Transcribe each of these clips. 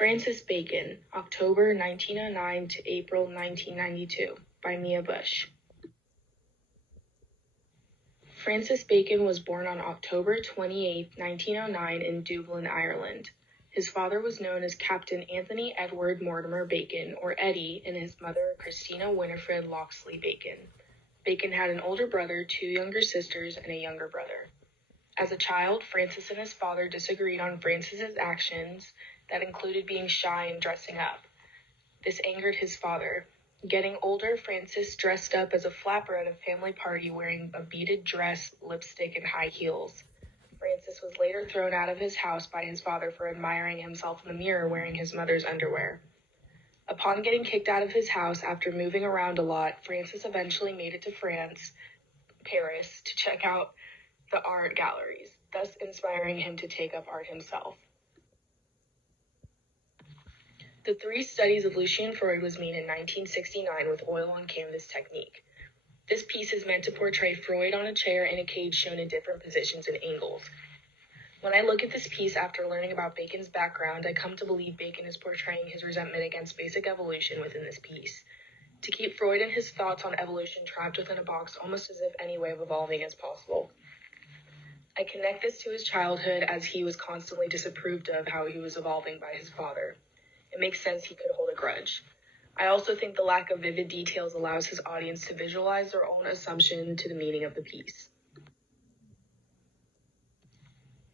Francis Bacon, October 1909 to April 1992, by Mia Bush. Francis Bacon was born on October 28, 1909 in Dublin, Ireland. His father was known as Captain Anthony Edward Mortimer Bacon, or Eddie, and his mother Christina Winifred Locksley Bacon. Bacon had an older brother, 2 younger sisters, and a younger brother. As a child, Francis and his father disagreed on Francis's actions that included being shy and dressing up. This angered his father. Getting older, Francis dressed up as a flapper at a family party wearing a beaded dress, lipstick, and high heels. Francis was later thrown out of his house by his father for admiring himself in the mirror wearing his mother's underwear. Upon getting kicked out of his house after moving around a lot, Francis eventually made it to France, Paris, to check out the art galleries, thus inspiring him to take up art himself. The 3 Studies of Lucian Freud was made in 1969 with oil on canvas technique. This piece is meant to portray Freud on a chair in a cage shown in different positions and angles. When I look at this piece after learning about Bacon's background, I come to believe Bacon is portraying his resentment against basic evolution within this piece. To keep Freud and his thoughts on evolution trapped within a box almost as if any way of evolving is possible. I connect this to his childhood as he was constantly disapproved of how he was evolving by his father. It makes sense he could hold a grudge. I also think the lack of vivid details allows his audience to visualize their own assumption to the meaning of the piece.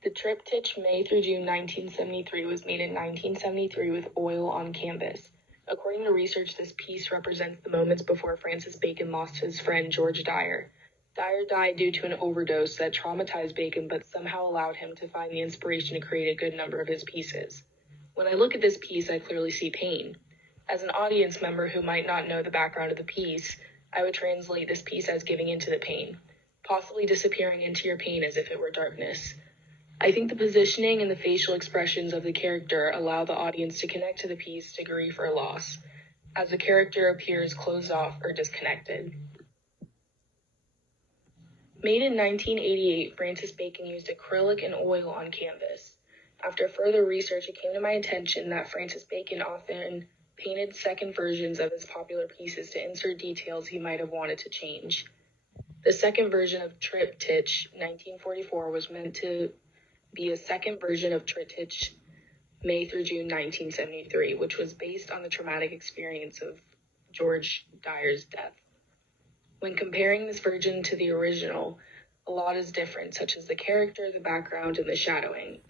The triptych May through June 1973 was made in 1973 with oil on canvas. According to research, this piece represents the moments before Francis Bacon lost his friend George Dyer. Dyer died due to an overdose that traumatized Bacon but somehow allowed him to find the inspiration to create a good number of his pieces. When I look at this piece, I clearly see pain. As an audience member who might not know the background of the piece, I would translate this piece as giving into the pain, possibly disappearing into your pain as if it were darkness. I think the positioning and the facial expressions of the character allow the audience to connect to the piece to grief or loss, as the character appears closed off or disconnected. Made in 1988, Francis Bacon used acrylic and oil on canvas. After further research, it came to my attention that Francis Bacon often painted second versions of his popular pieces to insert details he might have wanted to change. The second version of Triptych, 1944, was meant to be a second version of Triptych, May through June 1973, which was based on the traumatic experience of George Dyer's death. When comparing this version to the original, a lot is different, such as the character, the background, and the shadowing.